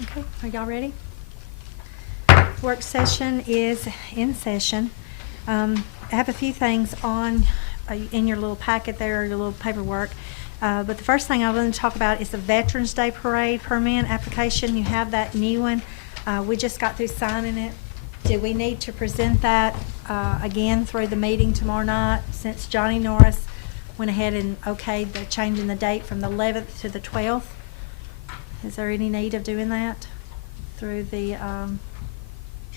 Okay, are y'all ready? Work session is in session. I have a few things on in your little packet there, your little paperwork. But the first thing I want to talk about is the Veterans Day Parade permit application. You have that new one. We just got through signing it. Do we need to present that again through the meeting tomorrow night, since Johnny Norris went ahead and okayed the changing the date from the 11th to the 12th? Is there any need of doing that through the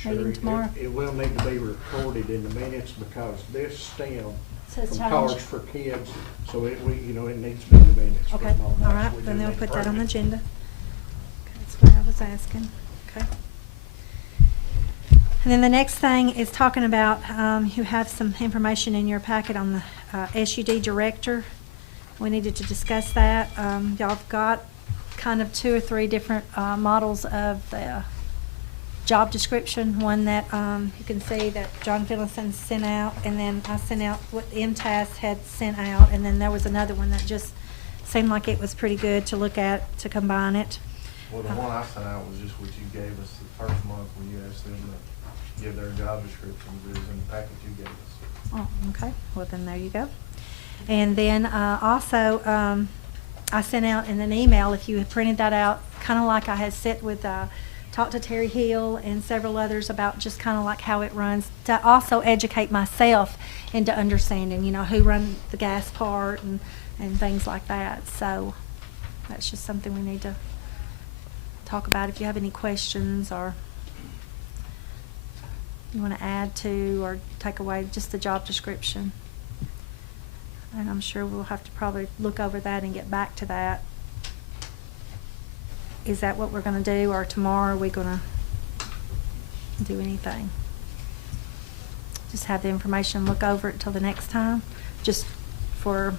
meeting tomorrow? It will need to be recorded in the minutes because this stem Says from challenge. College for Kids, so it needs to be in the minutes. for Okay, tomorrow all night, right, so we then do they'll need to put that on the print it. agenda. Okay, that's what I was asking, okay. And then the next thing is talking about, you have some information in your packet on the SUD director. We needed to discuss that. Y'all have got kind of 2 or 3 different models of the job description. One that you can see that John Phillison sent out, and then I sent out what MTAS had sent out, and then there was another one that just seemed like it was pretty good to look at, to combine it. Well, the one I sent out was just what you gave us the first month when you asked them to give their job descriptions. It was in the packet you gave us. Oh, okay. Well, then there you go. And then also, I sent out in an email, if you had printed that out, kind of like I had sit with, talked to Terry Hill and several others about just kind of like how it runs, to also educate myself into understanding, who run the gas part and things like that. So that's just something we need to talk about. If you have any questions or you want to add to or take away just the job description. And I'm sure we'll have to probably look over that and get back to that. Is that what we're going to do, or tomorrow are we going to do anything? Just have the information, look over it till the next time, just for...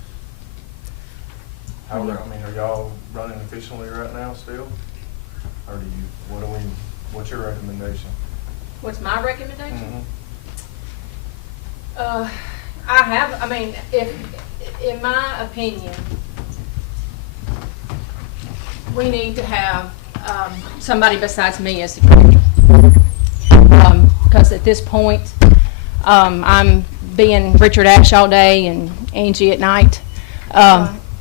However, are y'all running efficiently right now still? Or what's your recommendation? What's my recommendation? Mm-hmm. If, in my opinion, we need to have somebody besides me as security. Because at this point, I'm being Richard Ashe all day and Angie at night.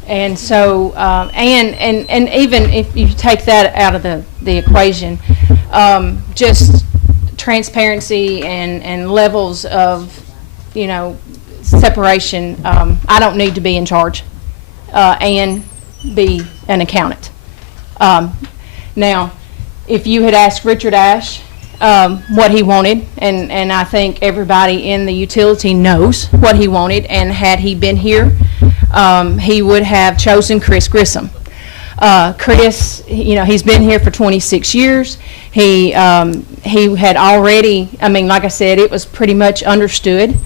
And so, and even if you take that out of the equation, just transparency and levels of, separation. I don't need to be in charge and be an accountant. Now, if you had asked Richard Ashe what he wanted, and I think everybody in the utility knows what he wanted, and had he been here, he would have chosen Chris Grissom. Chris, he's been here for 26 years. He had already, like I said, it was pretty much understood.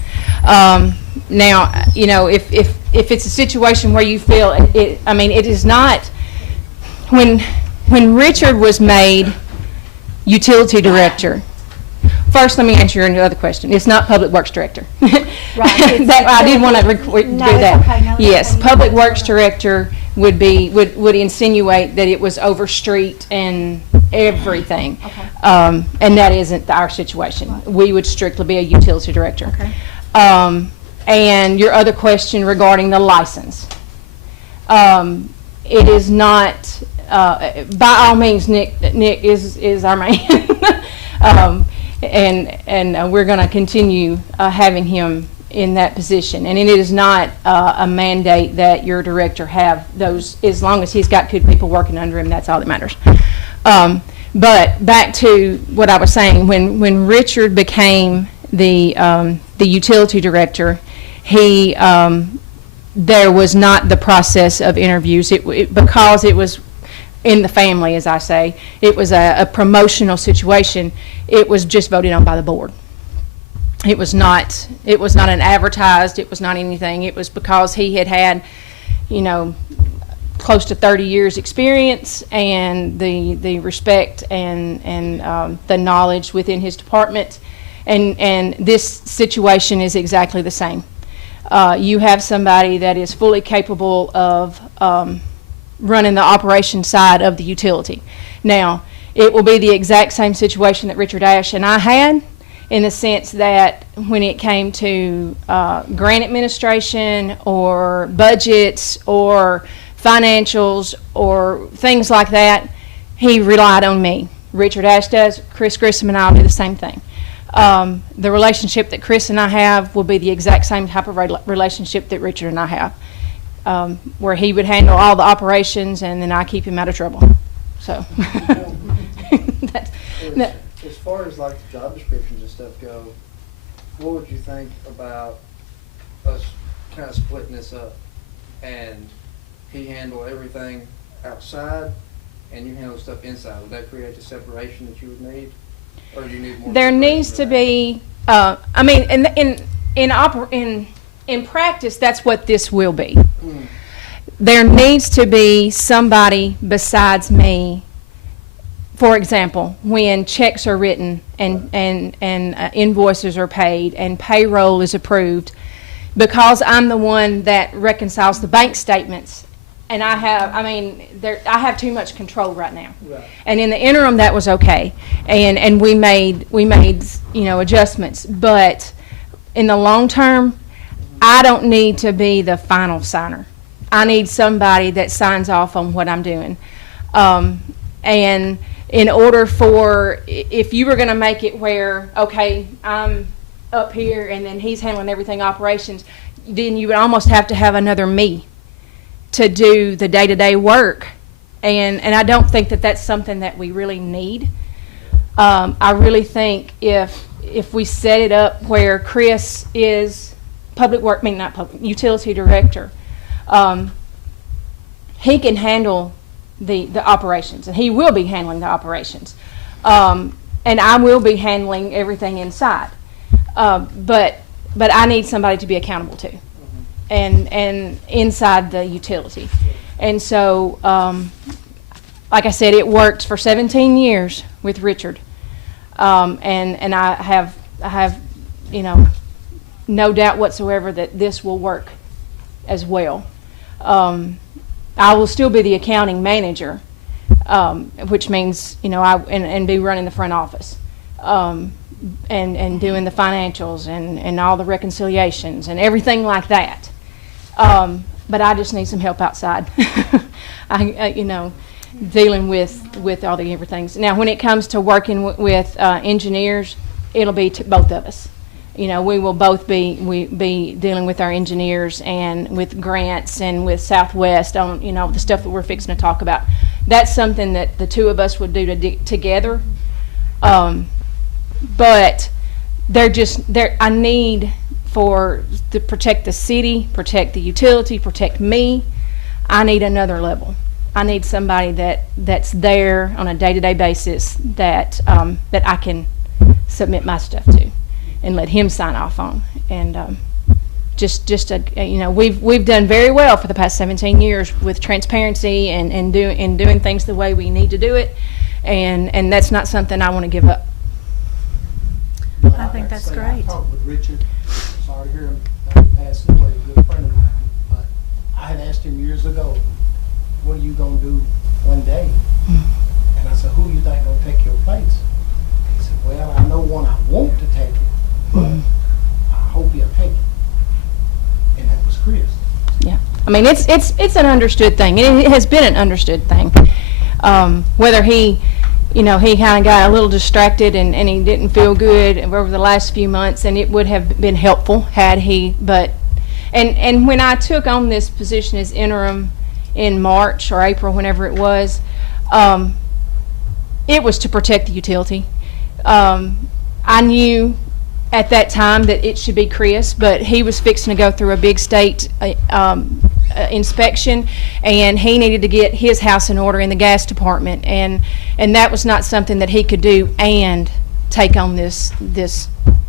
Now, if it's a situation where you feel it is not, when Richard was made utility director, first let me answer your other question. It's not public works director. Right. I did want to do that. Okay, no, yes, okay. public works director would insinuate that it was over street and everything. Okay. And that isn't our situation. Right. We would strictly be a utility director. Okay. And your other question regarding the license. It is not, by all means, Nick is our man. And we're going to continue having him in that position. And it is not a mandate that your director have those, as long as he's got good people working under him, that's all that matters. But back to what I was saying, when Richard became the utility director, there was not the process of interviews. Because it was in the family, as I say, it was a promotional situation. It was just voted on by the board. It was not an advertised, it was not anything. It was because he had, close to 30 years experience and the respect and the knowledge within his department. And this situation is exactly the same. You have somebody that is fully capable of running the operation side of the utility. Now, it will be the exact same situation that Richard Ash and I had, in the sense that when it came to grant administration or budgets or financials or things like that, he relied on me. Richard Ash does, Chris Grissom and I will do the same thing. The relationship that Chris and I have will be the exact same type of relationship that Richard and I have, where he would handle all the operations and then I keep him out of trouble. So, that's, As far as like the job descriptions and stuff go, what would you think about us kind of splitting this up and he handle everything outside and you handle stuff inside? Would that create the separation that you would need, or do you need more? there needs to be. I mean, in practice, that's what this will be. There needs to be somebody besides me. For example, when checks are written and invoices are paid and payroll is approved, because I'm the one that reconciles the bank statements, and I have too much control right now. Right. And in the interim, that was okay, and we made adjustments. But in the long term, I don't need to be the final signer. I need somebody that signs off on what I'm doing, and in order for, if you were going to make it where, okay, I'm up here and then he's handling everything operations, then you would almost have to have another me to do the day-to-day work. And I don't think that that's something that we really need. I really think if we set it up where Chris is utility director, he can handle the operations, and he will be handling the operations, and I will be handling everything inside, but I need somebody to be accountable to, and inside the utility. And so like I said, it worked for 17 years with Richard, and I have no doubt whatsoever that this will work as well. I will still be the accounting manager, which means, and be running the front office, and doing the financials and all the reconciliations and everything like that. But I just need some help outside, dealing with all the everything. Now, when it comes to working with engineers, it'll be both of us. We will both be dealing with our engineers and with grants and with Southwest on, the stuff that we're fixing to talk about. That's something that the two of us would do together. But I need to protect the city, protect the utility, protect me. I need another level. I need somebody that's there on a day-to-day basis that I can submit my stuff to and let him sign off on. And we've done very well for the past 17 years with transparency and doing things the way we need to do it, and that's not something I want to give up. I think that's great. I talked with Richard, sorry to hear him pass away, a good friend of mine, but I had asked him years ago, what are you going to do one day? And I said, who you think going to take your place? He said, well, I know one I want to take it, but I hope he'll take it. And that was Chris. Yeah, I mean, it's an understood thing, and it has been an understood thing. Whether he kind of got a little distracted and he didn't feel good over the last few months, and it would have been helpful had he, and when I took on this position as interim in March or April, whenever it was to protect the utility. I knew at that time that it should be Chris, but he was fixing to go through a big state inspection, and he needed to get his house in order in the gas department, and that was not something that he could do and take on this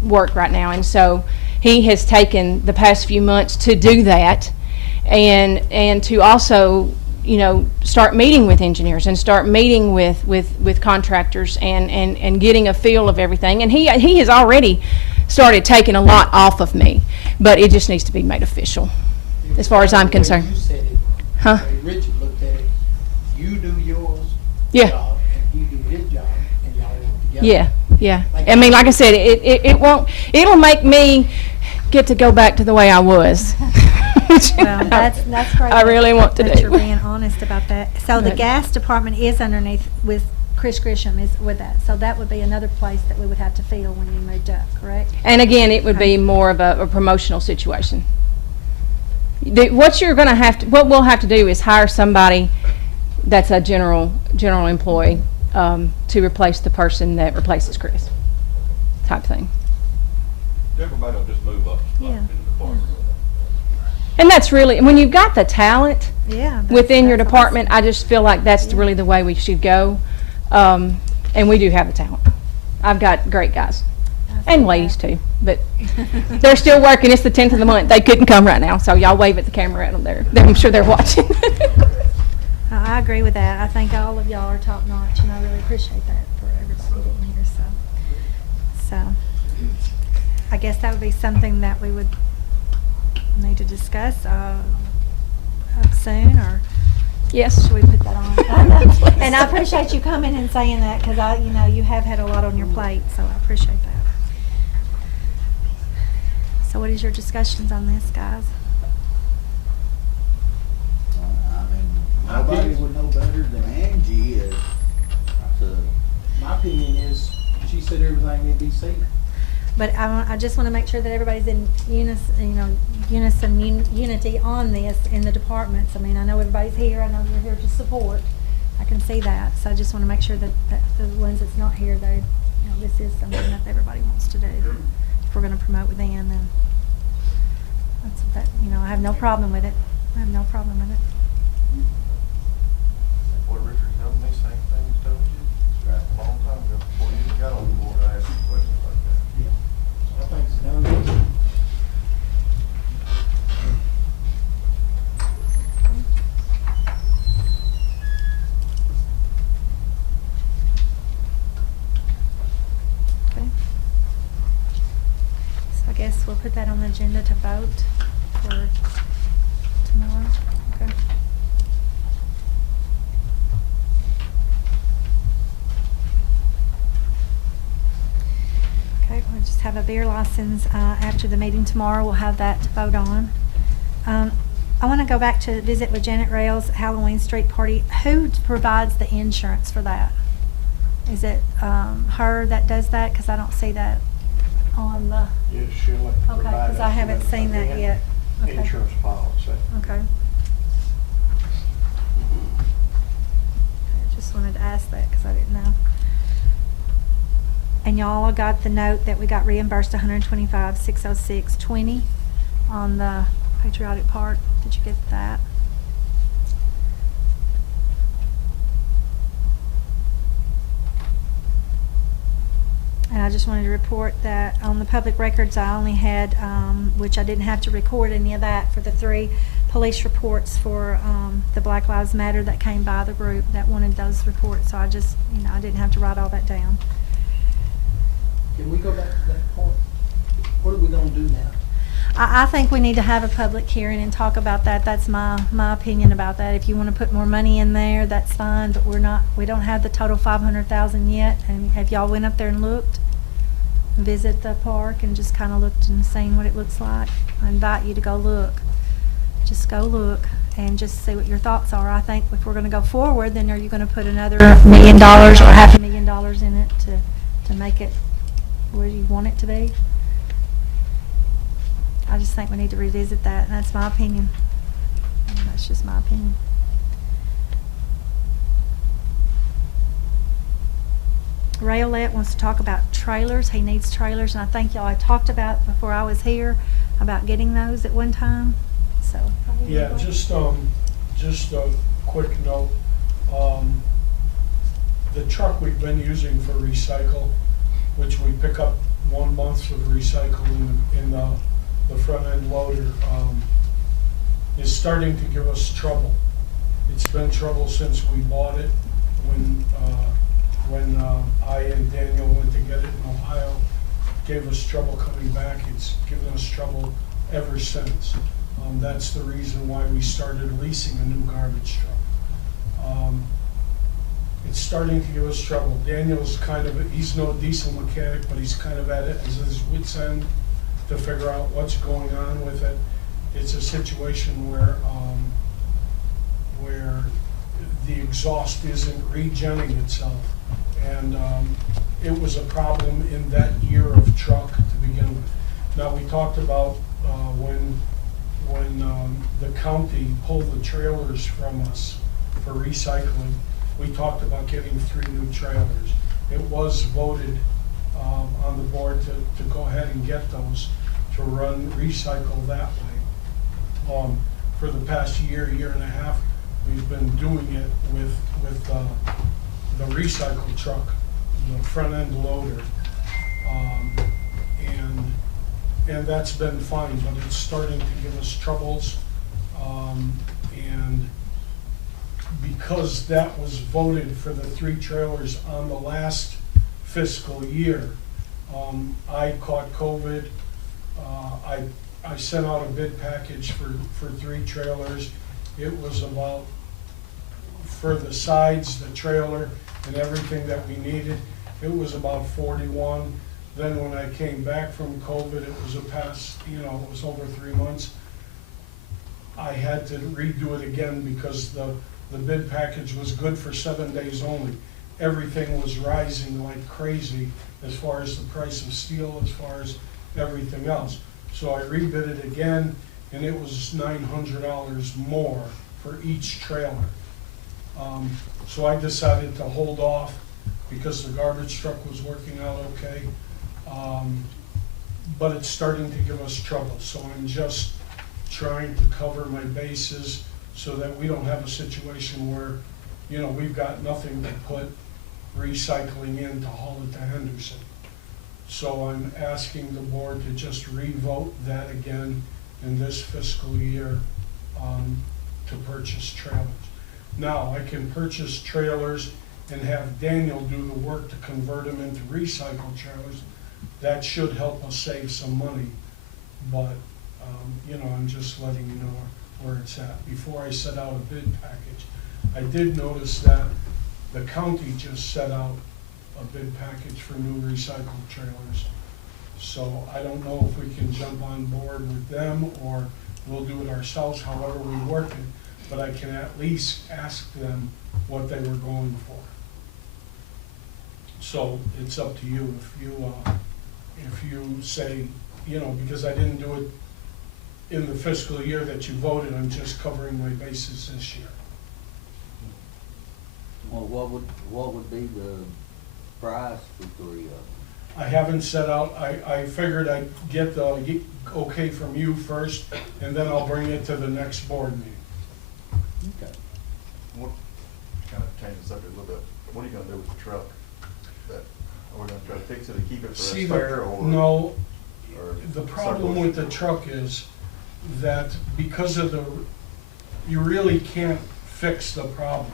work right now. And so he has taken the past few months to do that, and to also start meeting with engineers and start meeting with contractors and getting a feel of everything. And he has already started taking a lot off of me, but it just needs to be made official, as far as I'm concerned. You said it. Huh? The way Richard looked at it, you do yours. Yeah. Job, and Yeah, yeah. I mean, like I said, it won't, it'll make me get to go back to the way I was. Well, that's great. I really want to that do. you're being honest about that. So the But- gas department is underneath with Chris Grisham is with that. So that would be another place that we would have to fill when you moved up, correct? And again, it would be more of a promotional situation. What we'll have to do is hire somebody that's a general employee to replace the person that replaces Chris, type thing. Everybody will just move up a spot Yeah. in the department. And that's really, when you've got the talent Yeah. that's- within your that's department, I just feel like that's really the way we should go. And we do have the talent. I've got great guys. awesome. And ladies too, but they're still working. It's the 10th of the month. They couldn't come right now, so y'all wave at the camera at them there. I'm sure they're watching. I agree with that. I think all of y'all are top notch, and I really appreciate that for everybody getting here. So I guess that would be something that we would need to discuss soon, or Yes. should we put that on? And I appreciate you coming and saying that, because you have had a lot on your plate, so I appreciate that. So what is your discussions on this, guys? Nobody would know better than Angie is to, My opinion is, she said everything need to be seen. But I just want to make sure that everybody's in unity on this in the departments. I mean, I know everybody's here. I know you're here to support. I can see that. So I just want to make sure that the ones that's not here, this is something that everybody wants to do. If we're going to promote within, then that's that. I have no problem with it. I have no problem with it. Boy, Richard told me same thing he's told you. A long time ago, before you got on the board, I asked you questions like that. I think it's done. Okay. So I guess we'll put that on the agenda to vote for tomorrow. Okay. Okay, we'll just have a beer license after the meeting tomorrow. We'll have that to vote on. I want to go back to visit with Janet Rails Halloween Street Party. Who provides the insurance for that? Is it her that does that? Because I don't see that on the, Yes, she'll okay, provide because I us haven't with seen that an yet. Okay. Insurance policy. Okay. I just wanted to ask that because I didn't know. And y'all got the note that we got reimbursed $125,606.20 on the patriotic part. Did you get that? And I just wanted to report that on the public records, I only had, which I didn't have to record any of that for the 3 police reports for the Black Lives Matter that came by the group that wanted those reports. So I just, I didn't have to write all that down. Can we go back to that point? What are we gonna do now? I think we need to have a public hearing and talk about that. That's my opinion about that. If you want to put more money in there, that's fine, but we don't have the total 500,000 yet. And have y'all went up there and looked? Visit the park and just kind of looked and seen what it looks like? I invite you to go look. Just go look and just see what your thoughts are. I think if we're going to go forward, then are you going to put another $1 million or $500,000 in it to make it where you want it to be? I just think we need to revisit that, and that's my opinion. And that's just my opinion. Rayolette wants to talk about trailers. He needs trailers, and I think y'all had talked about before I was here about getting those at one time. So. Yeah, just a quick note. The truck we've been using for recycle, which we pick up 1 month of recycle in the front end loader, is starting to give us trouble. It's been trouble since we bought it. When I and Daniel went to get it in Ohio, gave us trouble coming back. It's given us trouble ever since. That's the reason why we started leasing a new garbage truck. it's starting to give us trouble. Daniel's he's no diesel mechanic, but he's kind of at it as his wit's end to figure out what's going on with it. It's a situation where the exhaust isn't regenning itself. And it was a problem in that year of truck to begin with. Now, we talked about when the county pulled the trailers from us for recycling, we talked about getting 3 new trailers. It was voted on the board to go ahead and get those to run recycle that way. For the past year and a half, we've been doing it with the recycle truck, the front end loader. And that's been fine, but it's starting to give us troubles. And because that was voted for the 3 trailers on the last fiscal year, I caught COVID. I sent out a bid package for 3 trailers. It was about, for the sides, the trailer, and everything that we needed, it was about 41. Then when I came back from COVID, it was it was over 3 months. I had to redo it again because the bid package was good for 7 days only. Everything was rising like crazy as far as the price of steel, as far as everything else. So I rebid it again, and it was $900 more for each trailer. So I decided to hold off because the garbage truck was working out okay. But it's starting to give us trouble, so I'm just trying to cover my bases so that we don't have a situation where, we've got nothing to put recycling in to haul it to Henderson. So I'm asking the board to just re-vote that again in this fiscal year to purchase trailers. Now, I can purchase trailers and have Daniel do the work to convert them into recycled trailers. That should help us save some money, but, I'm just letting you know where it's at. Before I set out a bid package, I did notice that the county just set out a bid package for new recycled trailers. So I don't know if we can jump on board with them or we'll do it ourselves, however we work it, but I can at least ask them what they were going for. So it's up to you if you say, because I didn't do it in the fiscal year that you voted, I'm just covering my bases this year. Well, what would be the price for 3 of them? I haven't set out, I figured I'd get the okay from you first, and then I'll bring it to the next board meeting. Okay. What, kind of change the subject a little bit, what are you gonna do with the truck? Are we gonna try to fix it and keep it for a See, spare, or? no, or the problem surplus? with the truck is that because of you really can't fix the problem.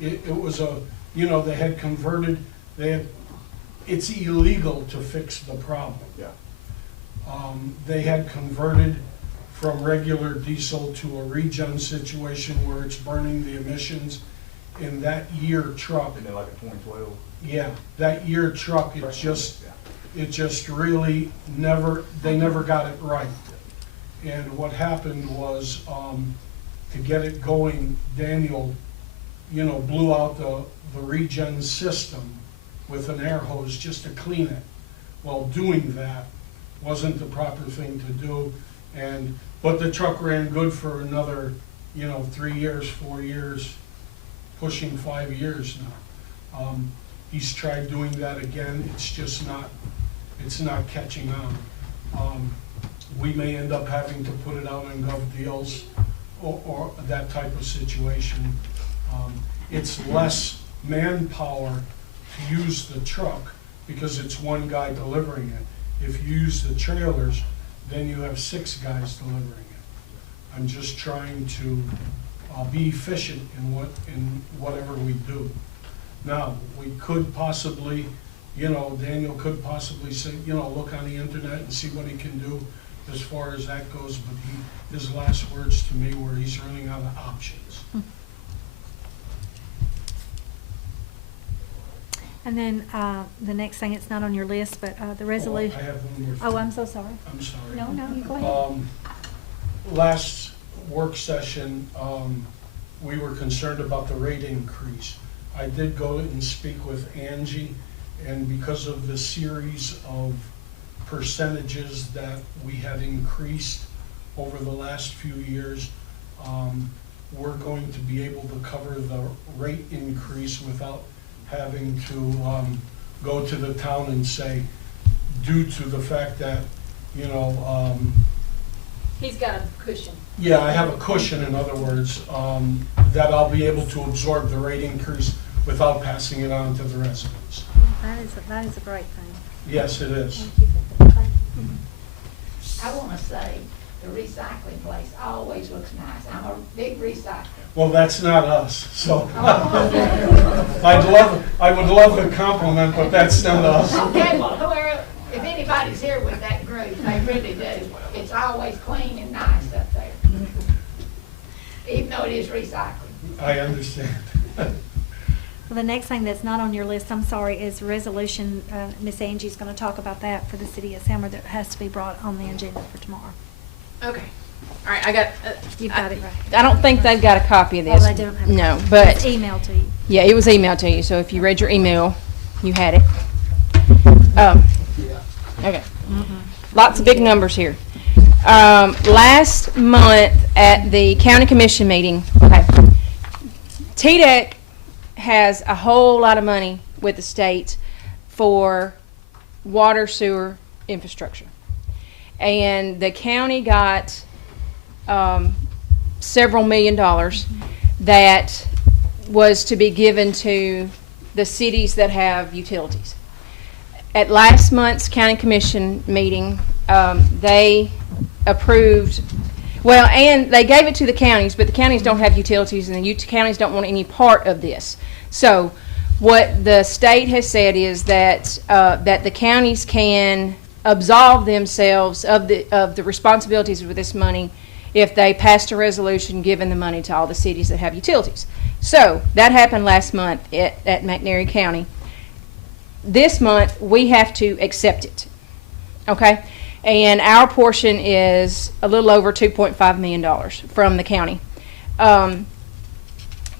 It was they had converted, it's illegal to fix the problem. Yeah. They had converted from regular diesel to a regen situation where it's burning the emissions. In that year truck, Isn't it like a 2012? yeah, that year truck, it just really they never got it right. And what happened was, to get it going, Daniel, blew out the regen system with an air hose just to clean it. Well, doing that wasn't the proper thing to do, but the truck ran good for another, 3 years, 4 years, pushing 5 years now. He's tried doing that again, it's just not catching on. We may end up having to put it out on gov deals or that type of situation. It's less manpower to use the truck because it's one guy delivering it. If you use the trailers, then you have 6 guys delivering it. I'm just trying to be efficient in whatever we do. Now, we could possibly, Daniel could possibly say, look on the internet and see what he can do as far as that goes, but his last words to me were, he's running out of options. And then, the next thing, it's not on your list, but, the resolution. I have one more. Oh, I'm so sorry. I'm sorry. No, you go ahead. Last work session, we were concerned about the rate increase. I did go and speak with Angie, and because of the series of percentages that we have increased over the last few years, we're going to be able to cover the rate increase without having to go to the town and say, due to the fact that, you know, He's got a cushion. yeah, I have a cushion, in other words, that I'll be able to absorb the rate increase without passing it on to the residents. That is a great thing. Yes, it is. Thank you for that. I want to say, the recycling place always looks nice. I'm a big recycler. Well, that's not us, so. I would love the compliment, but that's not us. Okay, well, whoever, if anybody's here with that group, they really do. It's always clean and nice up there. Even though it is recycling. I understand. Well, the next thing that's not on your list, I'm sorry, is resolution, Miss Angie's gonna talk about that for the city of Selmer that has to be brought on the agenda for tomorrow. Okay. All right, I got. You've got it right. I don't think they've got a copy of Oh, this. they don't have it. No, but It's emailed to you. yeah, it was emailed to you. So if you read your email, you had it. Okay. Lots of big numbers here. Last month at the county commission meeting, okay, TDEC has a whole lot of money with the state for water sewer infrastructure. And the county got several $1,000,000 that was to be given to the cities that have utilities. At last month's county commission meeting, they approved, well, and they gave it to the counties, but the counties don't have utilities, and the counties don't want any part of this. So what the state has said is that that the counties can absolve themselves of the responsibilities with this money if they passed a resolution giving the money to all the cities that have utilities. So that happened last month at McNairy County. This month we have to accept it, okay? And our portion is a little over $2.5 million from the county.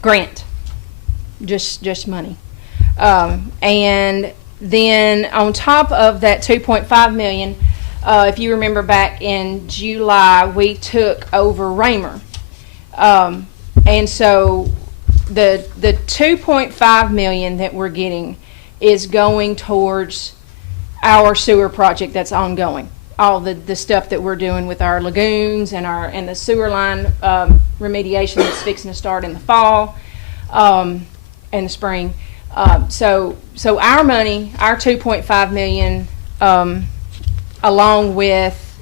Grant, just money. And then on top of that $2.5 million, if you remember back in July, we took over Raymer. And so the $2.5 million that we're getting is going towards our sewer project that's ongoing. All the stuff that we're doing with our lagoons and the sewer line remediation that's fixing to start in the fall and the spring. So our money, our $2.5 million, along with,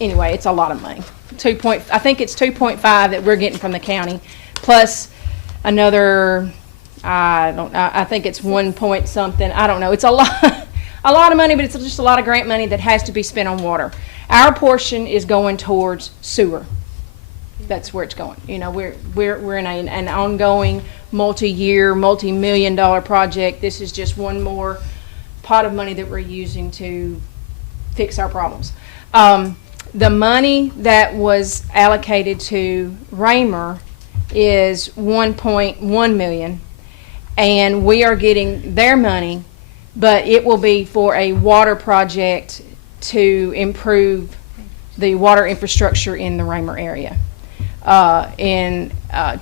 anyway, it's a lot of money. I think it's 2.5 that we're getting from the county, plus another, I don't know, I think it's 1 point something. I don't know. It's a lot, a lot of money, but it's just a lot of grant money that has to be spent on water. Our portion is going towards sewer. That's where it's going. You know, we're in an ongoing, multi-year, multi-million-dollar project. This is just one more pot of money that we're using to fix our problems. The money that was allocated to Raymer is $1.1 million, and we are getting their money, but it will be for a water project to improve the water infrastructure in the Raymer area. And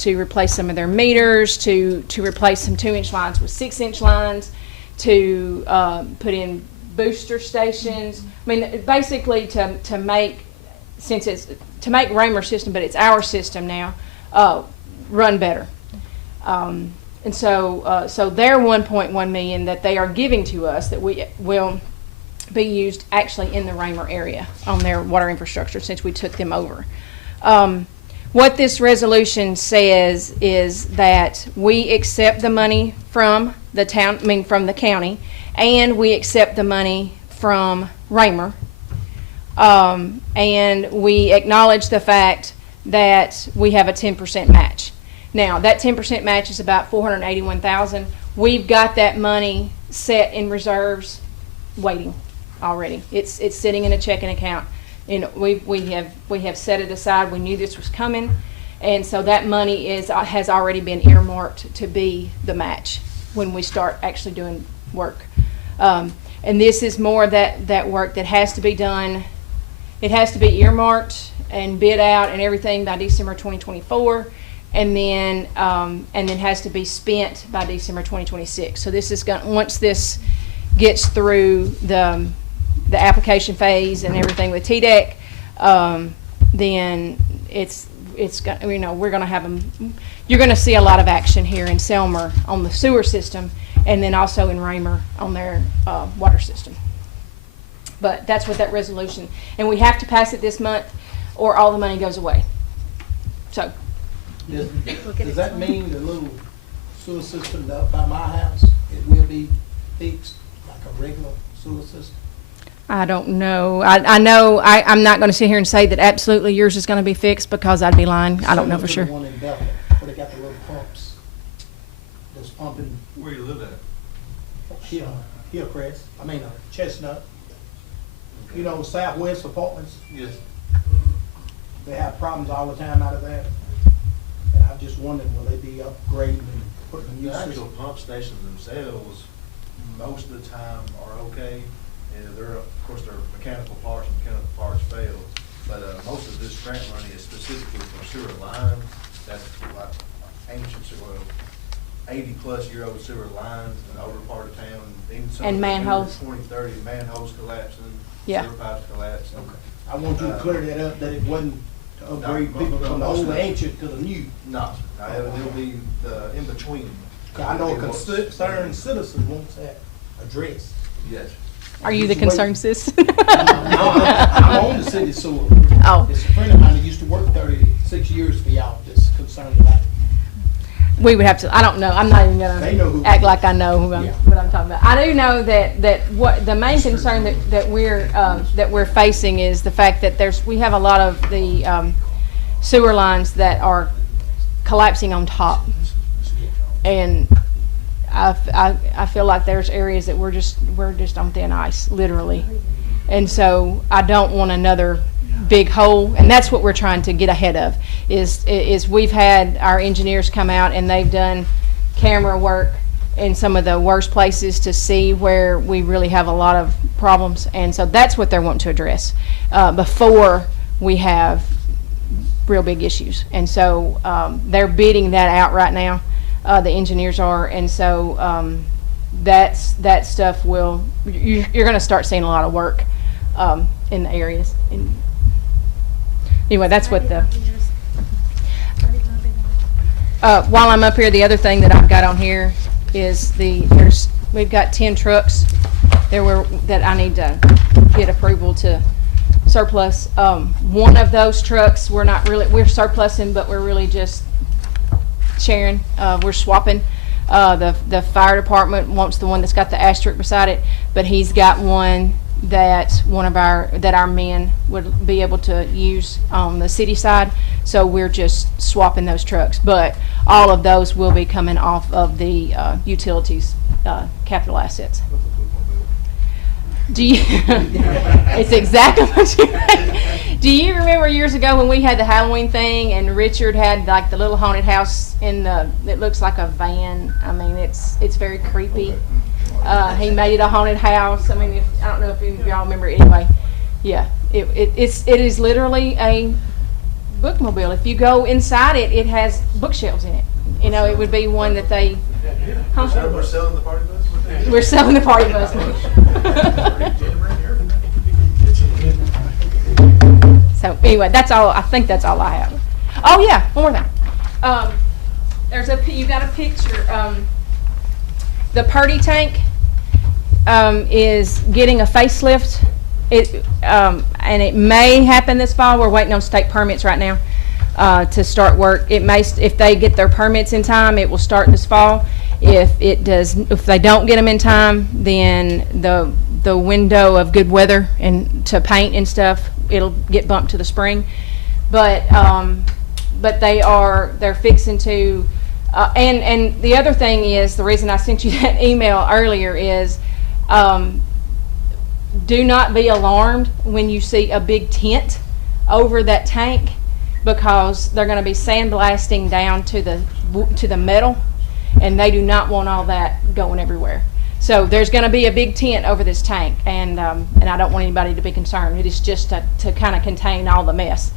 to replace some of their meters, to replace some 2-inch lines with 6-inch lines, to put in booster stations. I mean, basically to make, since it's to make Raymer's system, but it's our system now, run better. And so so their $1.1 million that they are giving to us that we will be used actually in the Raymer area on their water infrastructure since we took them over. What this resolution says is that we accept the money from the town, from the county, and we accept the money from Raymer, and we acknowledge the fact that we have a 10% match. Now, that 10% match is about $481,000. we've got that money set in reserves, waiting already. It's sitting in a checking account. We have set it aside. We knew this was coming, and so that money has already been earmarked to be the match when we start actually doing work. And this is more that work that has to be done. It has to be earmarked and bid out and everything by December 2024, and then has to be spent by December 2026. So this is once this gets through the application phase and everything with TDEC, then we're going to have you're going to see a lot of action here in Selmer on the sewer system, and then also in Raymer on their water system. But that's what that resolution, and we have to pass it this month or all the money goes away. So. Does that mean the little sewer system up by my house, it will be fixed like a regular sewer system? I don't know. I know I'm not going to sit here and say that absolutely yours is going to be fixed, because I'd be lying. I don't know for sure. The one in Bethel, where they got the little pumps that's pumping. Where you live at? Hillcrest, Chestnut. You know, Southwest Apartments, Yes. they have problems all the time out of there. And I just wondered, will they be upgrading and putting a new The actual system? pump stations themselves, most of the time are okay. And they're, of course, they're mechanical parts fail. But most of this grant money is specifically for sewer lines. That's like ancient, 80-plus-year-old sewer lines in the older part of town. Even some And of the newer manholes. 20, 30 manholes collapsing, Yeah. sewer pipes collapsing. I want you to clear that up, that it wasn't to upgrade people from the old ancient to the new. No, it'll be the in-between. 'Cause I know a concerned citizen wants that addressed. Yes. Are you the concerned citizen? I'm on the city sewer. Oh. It's a friend of mine that used to work 36 years for y'all, just concerned about it. We would have to. I don't know. I'm not even They know going who- to act like I know Yeah. what I'm talking about. I do know that what the main concern that we're facing is the fact that we have a lot of the sewer lines that are collapsing on top, and I feel like there's areas that we're just on thin ice, literally, and so I don't want another big hole, and that's what we're trying to get ahead of. Is we've had our engineers come out and they've done camera work in some of the worst places to see where we really have a lot of problems, and so that's what they're wanting to address before we have real big issues. And so they're beating that out right now. The engineers are, and so that stuff you're going to start seeing a lot of work in the areas. Anyway, that's what while I'm up here, the other thing that I've got on here is we've got 10 trucks that I need to get approval to surplus. One of those trucks we're surplusing, but we're really just sharing. We're swapping. The fire department wants the one that's got the asterisk beside it, but he's got one that our men would be able to use on the city side. So we're just swapping those trucks, but all of those will be coming off of the utilities capital assets. Do you? It's exactly what you. Do you remember years ago when we had the Halloween thing and Richard had like the little haunted house it looks like a van. I mean, it's very creepy. He made it a haunted house. I mean, I don't know if any of y'all remember it. Anyway, yeah, it is literally a bookmobile. If you go inside it, it has bookshelves in it. You know, it would be one that they. We're selling the party bus? We're selling the party bus. So anyway, that's all. I think that's all I have. Oh yeah, one more thing. You got a picture. The Purdy tank is getting a facelift. And it may happen this fall. We're waiting on state permits right now to start work. It may, if they get their permits in time, it will start this fall. If they don't get them in time, then the window of good weather and to paint and stuff, it'll get bumped to the spring. But they're fixing to And the other thing is, the reason I sent you that email earlier is, do not be alarmed when you see a big tent over that tank, because they're going to be sandblasting down to the metal, and they do not want all that going everywhere. So there's going to be a big tent over this tank, and I don't want anybody to be concerned. It is just to kind of contain all the mess.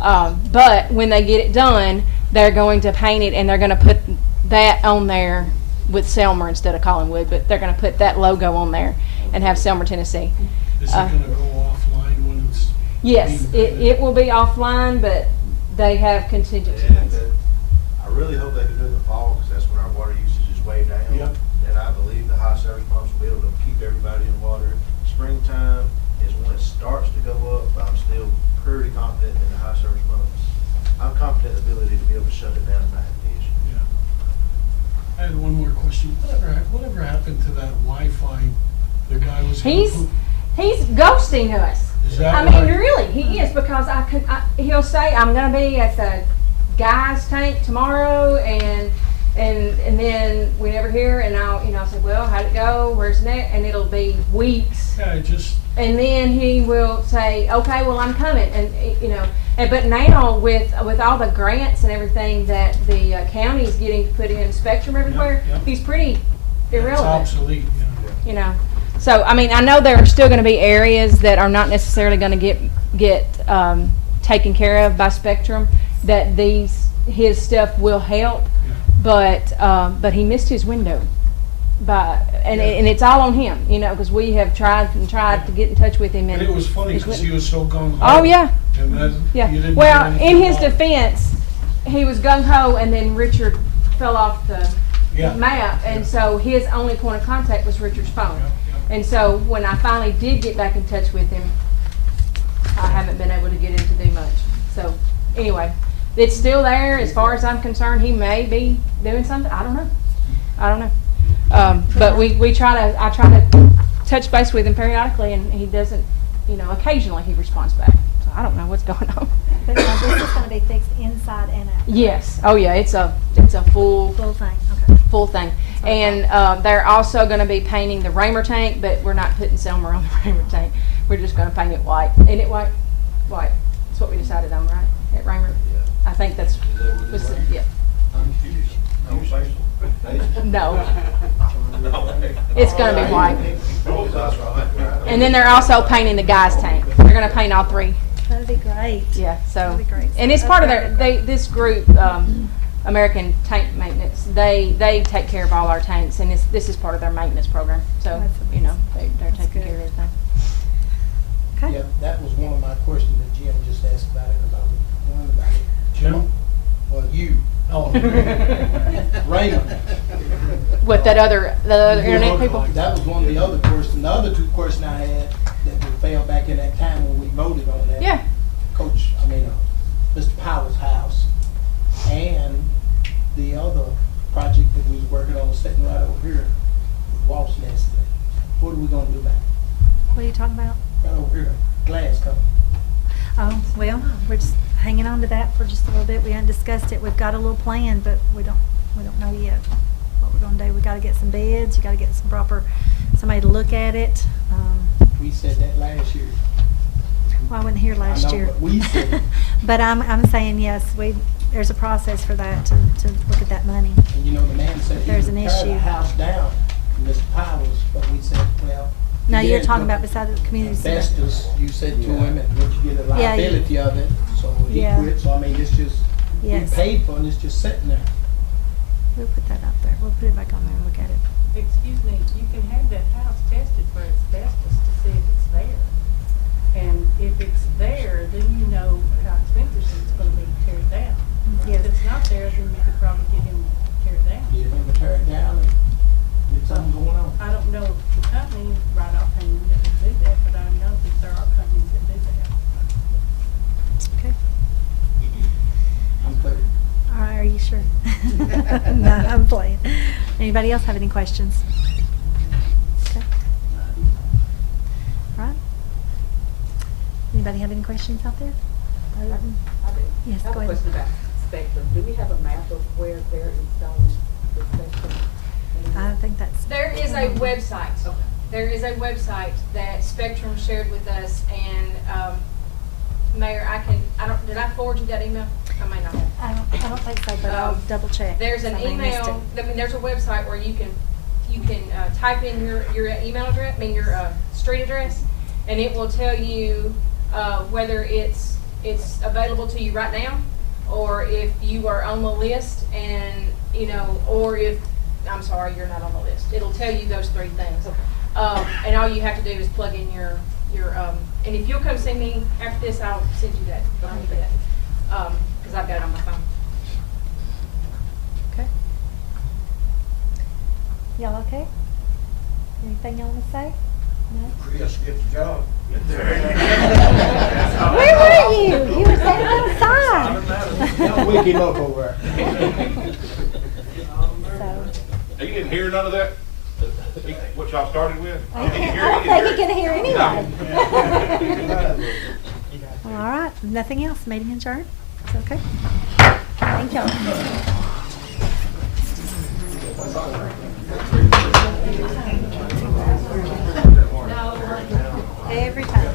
But when they get it done, they're going to paint it, and they're going to put that on there with Selmer instead of Collinwood, but they're going to put that logo on there and have Selmer, Tennessee. Is it gonna go offline when it's? Yes, being painted? it will be offline, but they have contingency And plans. I really hope they can do it in the fall, because that's when our water usage is way down. Yep. And I believe the high service pumps will be able to keep everybody in water. Springtime is when it starts to go up, but I'm still pretty confident in the high service pumps. I'm confident in the ability to be able to shut it down and not have the issue. Yeah. I had one more question. Whatever happened to that Wi-Fi? The guy was. gonna He's ghosting us. Is that I mean, right? really, he is, because he'll say, I'm gonna be at the guy's tank tomorrow, and then we never hear, and I'll say, well, how'd it go? Where's next? And it'll be weeks. Yeah, I just. And then he will say, okay, well, I'm coming, but now with all the grants and everything that the county's getting to put in Spectrum everywhere, yeah. he's pretty It's irrelevant, obsolete, yeah. So, I mean, I know there are still gonna be areas that are not necessarily gonna get taken care of by Spectrum, that his stuff will help, but he missed his window. And it's all on him, because we have tried to get in touch with him. And it was funny because he was so gung ho. Oh, yeah. And then Yeah. you didn't. Well, hear anything in his about it. defense, he was gung ho, and then Richard fell off the Yeah. map, and so his only point of contact was Richard's phone. Yeah, yeah. And so when I finally did get back in touch with him, I haven't been able to get him to do much. So anyway, it's still there as far as I'm concerned. He may be doing something. I don't know. But I try to touch base with him periodically, and he doesn't. Occasionally he responds back. So I don't know what's going on. But now this is gonna be fixed inside and out. Yes. Oh yeah. It's a full Full thing, okay. full thing. And they're also going to be painting the Raymer tank, but we're not putting Selmer on the Raymer tank. We're just going to paint it white. Isn't it white? White. That's what we decided on, right? At Raymer. Yeah. I think that's. Is that what it Yeah. No facial? No. It's going to be white. Oh, that's right. And then they're also painting the guy's tank. They're going to paint all three. That'd be great. Yeah. So. That'd be great. And it's So part of that's this group. American Tank Maintenance, they take care of all our tanks, and this is part of their maintenance program. So, That's amazing. they're That's taking good. care of everything. Okay. Yeah, that was one of my questions that Jim just asked about it, because I was wondering about it. Jim? Well, you. Oh. Raymond. With the other internet look people? like- That was one of the other questions. The other two questions I had that fell back in that time when we voted on that. Yeah. Mr. Powell's house, and the other project that we was working on sitting right over here, with Walt's Nest. What are we gonna do about it? What are you talking about? Right over here, glass company. Oh, well, we're just hanging on to that for just a little bit. We haven't discussed it. We've got a little plan, but we don't know yet what we're gonna do. We gotta get some bids, you gotta get somebody to look at it. We said that last year. Well, I wasn't here last I know, year. but we said it. But I'm saying, yes, there's a process for that, to look at that money. And you know, the man said If he there's would an tear the issue. house down, Mr. Powell's, but we said, well. No, you you're get talking the about beside the community center. asbestos, you said to him, and once you get the Yeah, you- liability of it, so he Yeah. quit, so I mean, it's just, we Yes. paid for it, and it's just sitting there. We'll put that up there. We'll put it back on there and look at it. Excuse me, you can have that house tested for asbestos to see if it's there. And if it's there, then you know how expensive it's gonna be to tear it down. Yes. If it's not there, then you could probably get him to tear it down. Get him to tear it down and get something going on. I don't know the company right offhand that would do that, but I know that there are companies that do that. Okay. I'm clear. All right, are you sure? No, I'm playing. Anybody else have any questions? Okay. All right. Anybody have any questions out there? I do. Yes, I have go a ahead. question about Spectrum, do we have a map of where they're installing the Spectrum? I think that's. There is a website. Okay. There is a website that Spectrum shared with us, and, Mayor, did I forward you that email? I may not have. I don't think so, but I'll double check. There's an Somebody missed email, it. I mean, there's a website where you can type in your email address, your street address, and it will tell you whether it's available to you right now, or if you are on the list, and or if I'm sorry, you're not on the list. It'll tell you those three things, and all you have to do is plug in your and if you'll come see me after this, I'll send you that. Because I've got it on my phone. Okay. Y'all okay? Anything y'all want to say? No? Chris, get the job. Where were you? You were standing outside. We keep up over there. So, You didn't hear none of that? What y'all started with? I don't think he can hear anyway. All right, nothing else. Meeting adjourned. It's okay. Thank y'all. Every time.